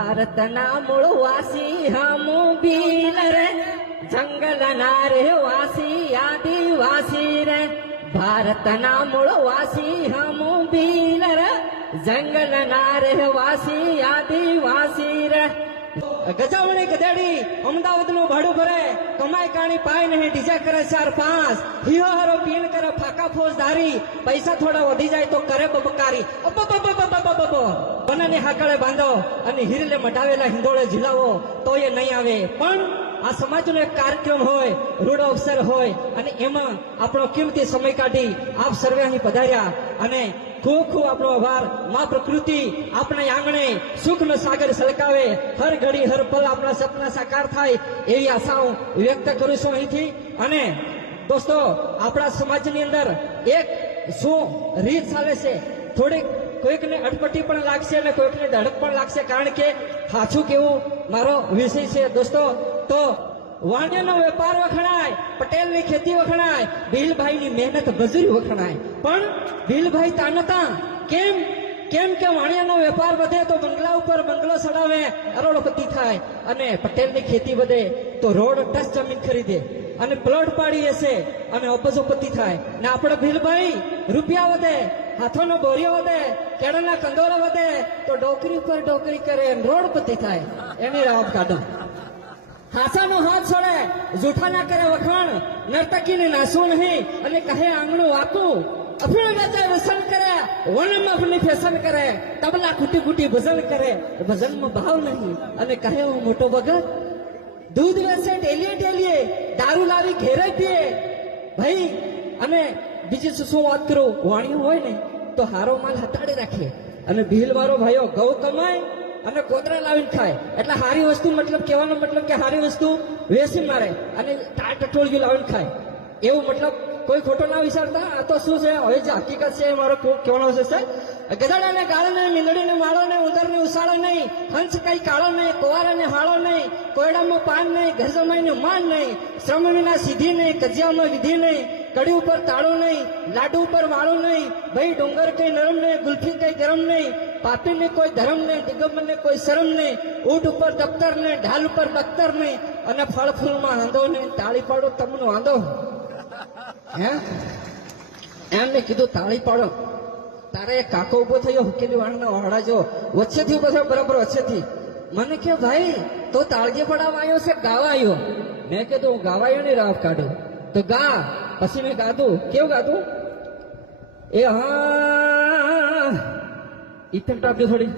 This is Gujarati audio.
ભારતના મૂળ વાસી હમુ ભીલ રે, જંગલના રહેવાસી આદિવાસી રે. ભારતના મૂળ વાસી હમુ ભીલ રે, જંગલના રહેવાસી આદિવાસી રે. ગજાવણી ગધેડી અમદાવાદ નું ભાડું ભરે, કમાઈ કાણી પાય નહીં, ડીજા કરે 4-5, હિયો હારો પીણ કરે ફાકા ફોજદારી, પૈસા થોડા વધી જાય તો કરે બબકારી. બનાની હાકળે બાંધો અને હિરલે મટાવેલા હિંદોળે ઝીલાવો તો એ નહીં આવે. પણ આ સમાજનો એક કાર્યક્રમ હોય, રૂડો અવસર હોય અને એમાં આપણો કિંમતી સમય કાઢી આપ સર્વે અહીં પધાર્યા અને ખૂબ ખૂબ આપણો આભાર. માં પ્રકૃતિ આપણા આંગણે સુખનો સાગર છલકાવે, હર ઘડી હર પલ આપણા સપના સાકાર થાય એવી આશાઓ વ્યક્ત કરું છું અહીંથી. અને દોસ્તો, આપણા સમાજની અંદર એક શું રીત ચાલે છે, થોડીક કોઈકને અટપટી પણ લાગશે અને કોઈકને ધડક પણ લાગશે, કારણ કે સાચું કેવું મારો વિષય છે દોસ્તો. તો વાણિયાનો વેપાર વખણાય, પટેલની ખેતી વખણાય, ભીલભાઈની મહેનત મજૂરી વખણાય. પણ ભીલભાઈ તાનતા કેમ કેમ કે વાણિયાનો વેપાર વધે તો બંગલા ઉપર બંગલો ચડાવે, અરોડપતિ થાય, અને પટેલની ખેતી વધે તો રોડ ટચ જમીન ખરીદે અને પ્લોટ પાડી હશે અને અબજોપતિ થાય. ને આપણે ભીલભાઈ રૂપિયા વધે, હાથોનો બોરિયો વધે, કેળાના કંદોરા વધે તો ડોકરી ઉપર ડોકરી કરે રોડપતિ થાય. એની રાવ કાઢો. હાસાનો હાથ છોડે, જૂઠા ના કરે વખાણ, નર્તકીને નાસવું નહીં અને કહે આંગણું વાકું. અફીણ વેચાય વ્યસન કરે, વનમાં અફની ફેશન કરે, તબલા કુટી કુટી ભજન કરે, ભજનમાં ભાવ નહીં અને કહે હું મોટો ભગત. દૂધ વેચે ડેલીએ ડેલીએ, દારૂ લાવી ઘેરે પીએ. ભાઈ અને બીજી શું વાત કરું, વાણિયું હોય ને તો હારો માલ હટાડી રાખીએ અને ભીલ વાળો ભાઈઓ ઘઉં કમાય અને કોતરા લાવીને ખાય. એટલે હારી વસ્તુ મતલબ કહેવાનો મતલબ કે હારી વસ્તુ વેચી મારે અને ટટોળિયું લાવીને ખાય, એવું મતલબ કોઈ ખોટો ના વિચારતા. આ તો શું છે, હવે જે હકીકત છે એ મારો કહેવાનો છે. ગધાડાને ગાળો નહીં, મીંદડીને માળો નહીં, ઉંદરને ઉસાળો નહીં, હંસ કઈ કાળો નહીં, કોવારાને હાળો નહીં, કોયડામાં પાન નહીં, ઘર જમાઈનું માન નહીં, શ્રમ વિના સીધી નહીં, કજિયામાં વિધિ નહીં, કડી ઉપર તાળું નહીં, લાડુ ઉપર વાળું નહીં, ભાઈ ડુંગર કઈ નરમ નહીં, ગુલ્ફી કઈ ગરમ નહીં, પાપીને કોઈ ધર્મ નહીં, દિગંબરને કોઈ શરમ નહીં, ઊંટ ઉપર દફતર નહીં, ઢાલ ઉપર બખ્તર નહીં, અને ફળ ફૂલમાં આંધો નહીં. તાળી પાડો તમને વાંધો હે? એમને કીધું તાળી પાડો. તારે એક કાકો ઉભો થયો હુકેલી વાળના વાળા જો વચ્ચેથી ઉભો થયો, બરાબર વચ્ચેથી. મને કે ભાઈ તો તાળગી પડાવવા આવ્યો છે ગાવા આવ્યો? મેં કીધું હું ગાવાયો નહીં, રાવ કાઢું તો ગા. પછી મેં ગાધું. કેવું ગાધું? એ હા ઇફેક્ટ આપજો થોડી.